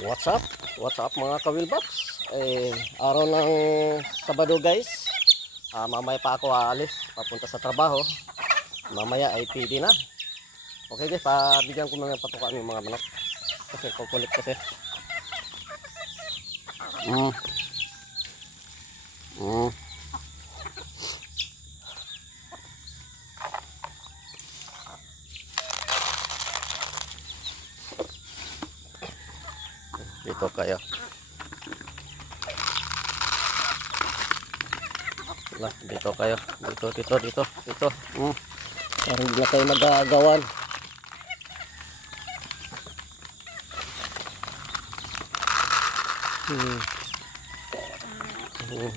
What's up? What's up mga ka-Wilbox? Araw ng Sabado guys. Mamaya pa ako aalis papunta sa trabaho. Mamaya ay PD na. Okay guys, pabigyan ko mga patukaan yung mga manok. Kasi kukulit kasi. Mm. Mm. Dito kayo. Dito kayo. Dito. Parang hindi na kayo magagawan.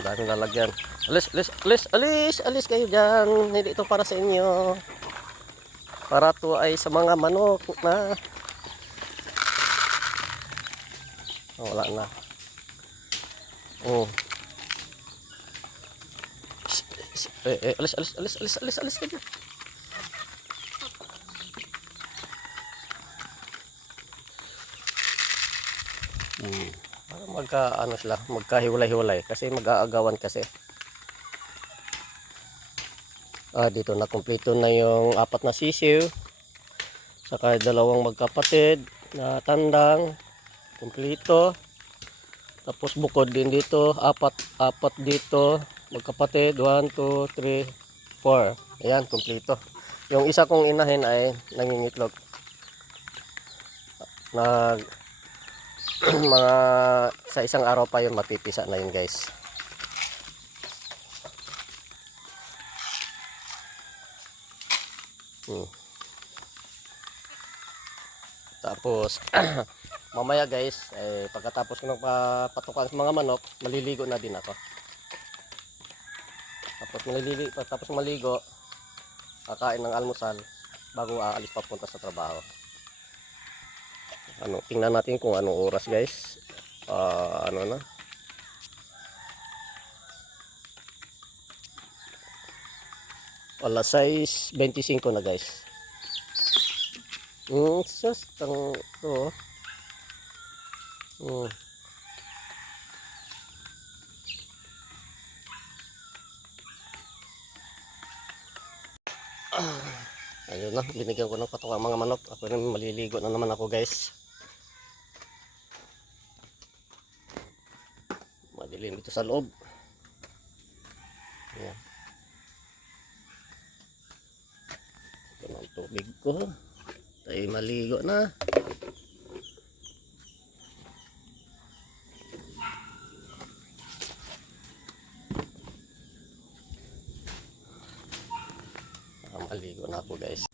Daming lalagyan. Alis kayo dyan. Hindi ito para sa inyo. Para to ay sa mga manok na. Wala na. Alis kayo. Para magkahiwalay-hiwalay kasi mag-aagawan kasi. Dito na kumpleto na yung 4 na sisiw. Saka 2 magkapatid na tandang kumpleto. Tapos bukod din dito, apat dito magkapatid, 1, 2, 3, 4. Ayan, kumpleto. Yung isa kong inahin ay nangingitlog. Mga sa isang araw pa yun mapipisa na yun guys. Tapos mamaya guys, pagkatapos ko ng patukan sa mga manok, maliligo na din ako. Tapos maligo, kakain ng almusal bago aalis papunta sa trabaho. Tingnan natin kung anong oras guys. Ano na? Alas 6:25 na guys. Sus, tang to. Ayun na, binigyan ko ng patok ang mga manok. Ako rin maliligo na naman ako guys. Madilim dito sa loob. Ayan. Ito na ang tubig ko. Tayo maligo na. Maligo na ako guys.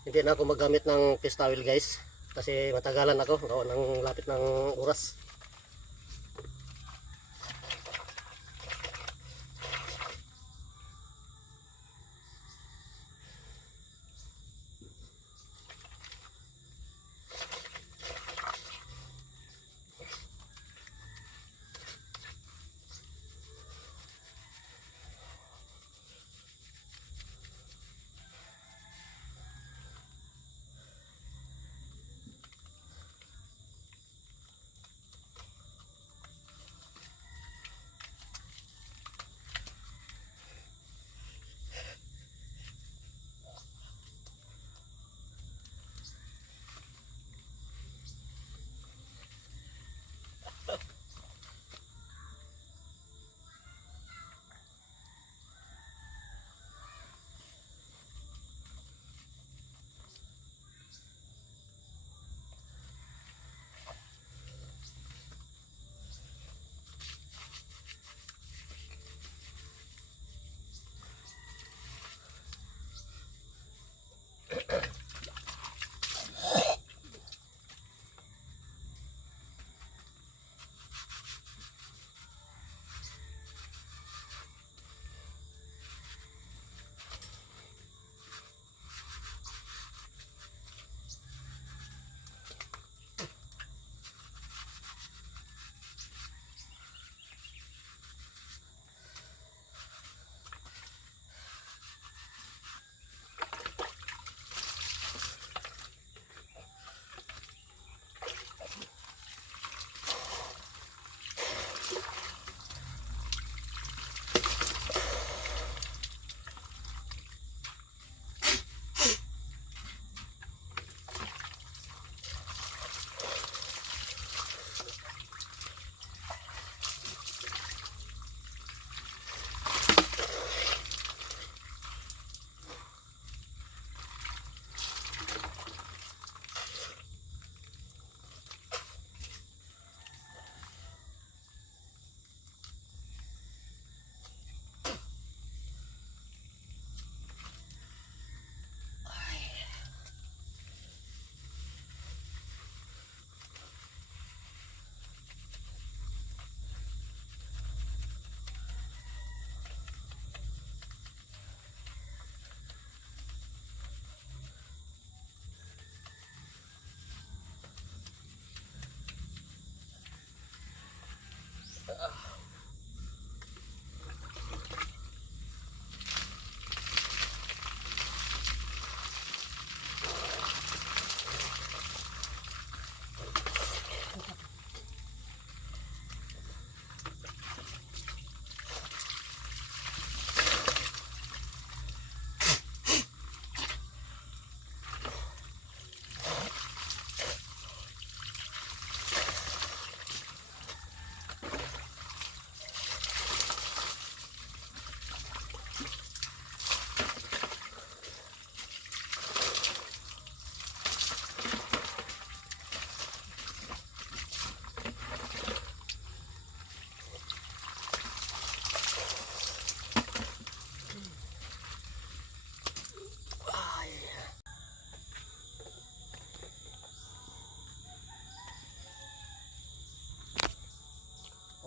Hindi na ako magamit ng fish towel guys. Kasi matagalan ako. Gawa ng lapit ng oras.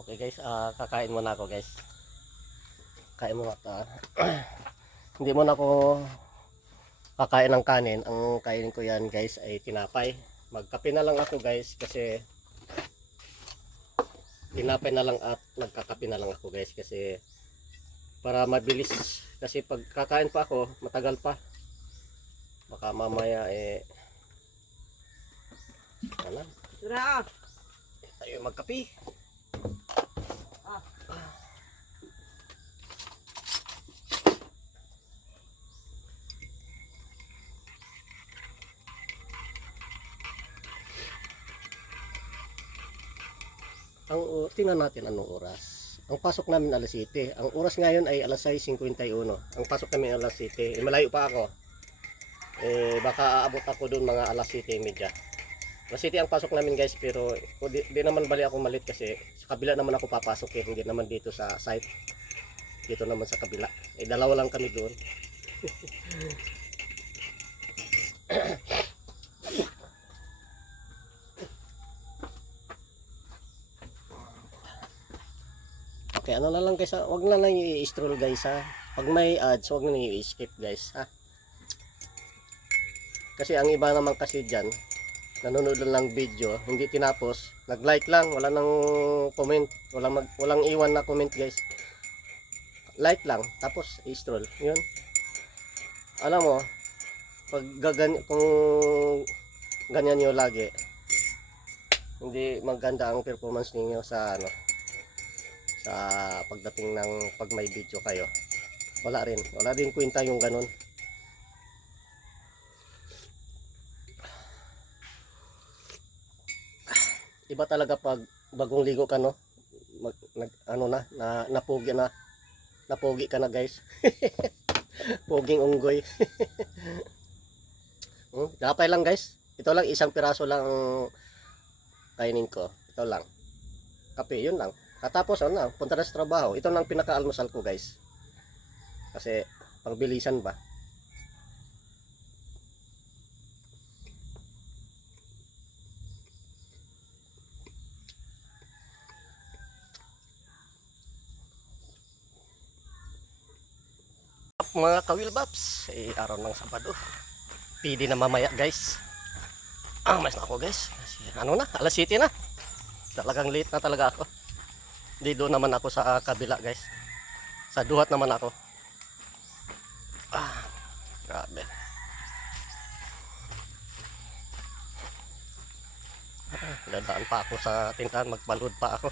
Okay guys, kakain muna ako guys. Kain muna ta. Hindi muna ako kakain ng kanin. Ang kainin ko yan guys ay tinapay. Magkape na lang ako guys kasi tinapay na lang at nagkakape na lang ako guys kasi para mabilis. Kasi pag kakain pa ako, matagal pa. Baka mamaya ano? Sura. Tayo magkape. Tingnan natin anong oras. Ang pasok namin alas 7. Ang oras ngayon ay alas 6:51. Ang pasok namin alas 7. Malayo pa ako. Baka aabot ako doon mga alas 7:30. Alas 7 ang pasok namin guys, pero di naman bali ako malit kasi sa kabila naman ako papasok hindi naman dito sa site. Dito naman sa kabila. Dalawa lang kami doon. Kaya ano na lang guys, ha? Wag na lang i-stroll guys ha. Pag may ads, wag na i-skip guys ha. Kasi ang iba naman kasi dyan, nanonood lang ng video, hindi tinapos, nag-like lang, wala nang comment, walang iwan na comment guys. Like lang, tapos i-stroll. Yun. Alam mo, kung ganyan nyo lagi, hindi maganda ang performance ninyo sa sa pagdating ng pag may video kayo. Wala din kwenta yung ganun. Iba talaga pag bagong ligo ka, no? Napogi ka na guys. Poging unggoy. Kapay lang guys. Ito lang, isang piraso lang kainin ko. Ito lang. Kape, yun lang. Katapos punta na sa trabaho. Ito lang pinaka-almusal ko guys. Kasi pangbilisan ba. Mga kawilbaps, araw ng Sabado. PD na mamaya guys. Mas na ako guys. Kasi, alas 7 na. Talagang late na talaga ako. Di doon naman ako sa kabila guys. Sa duhat naman ako. Grabe. Dadaan pa ako sa tindahan, magbalod pa ako.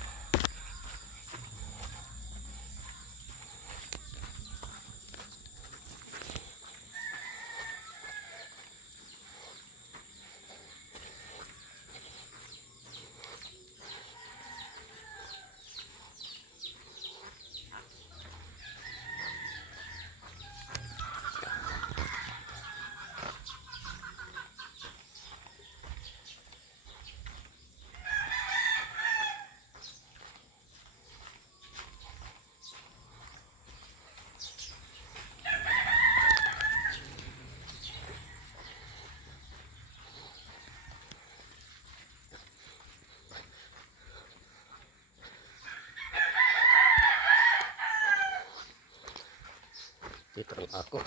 Dito na ako.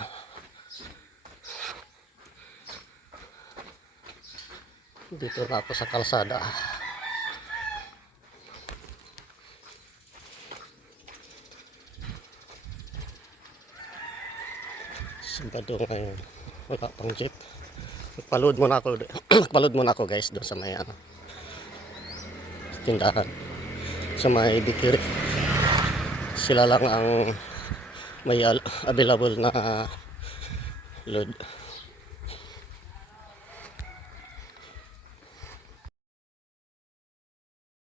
Dito na ako sa kalsada. Sabado ngayon. Wala pang jeep. Magpaload muna ako. Magpaload muna ako guys doon sa may tindahan. Sa may bikiri. Sila lang ang may available na load.